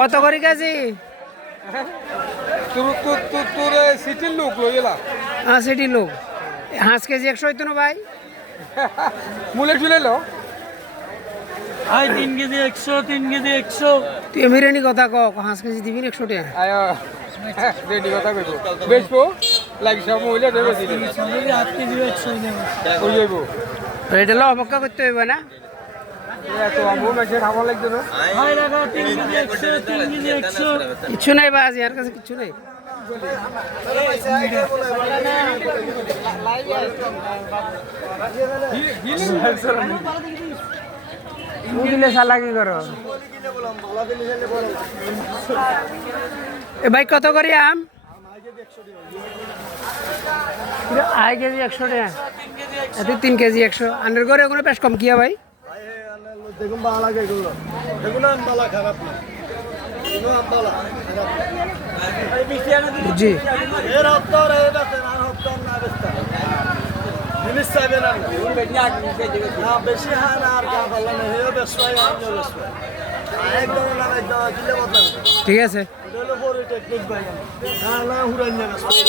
কত করে কেজি? তোর সিটির লোক লইলা হ্যাঁ সিটির লোক। হাঁস কেজি 100 হইতো না ভাই? মূলে ঝুলে লো 3 কেজি 100, 3 কেজি 100। তুই এমনি কথা ক, হাঁস কেজি দিবি 100 টাকা? আয় রেডি কথা কইব বেচবো লাইক সব মহিলা দেবে দিলে 8 কেজি 100 নেব। কই যাইব এটা লো অপেক্ষা করতে হইব না? এত আমু মেশে খাওয়া লাগবে না হাই রাখা 3 কেজি 100, 3 কেজি 100। কিছু নাই বাজি, আর কাছে কিছু নাই। দিলে শালা কি করো? এ ভাই কত করে আম? আই কেজি 100 টাকা। এত 3 কেজি 100। আন্ডার করে কোনো বেশ কম কিয়া ভাই? দেখুন ভালো লাগে এগুলো, এগুলো আম বালা খারাপ না, এগুলো আম বালা খারাপ না। জি এর হপ্তাহ এই বেতন আর হপ্তাহ না বেতন জিনিস চাইবে না না বেশি হয় না আর গা ভালো না হেও বেসবাই আমিও বেসবাই একদম না একদম কিলে বদলাবে। ঠিক আছে। এটা হলো বড় টেকনিক ভাই, না না হুরাইয়া বেসবাই।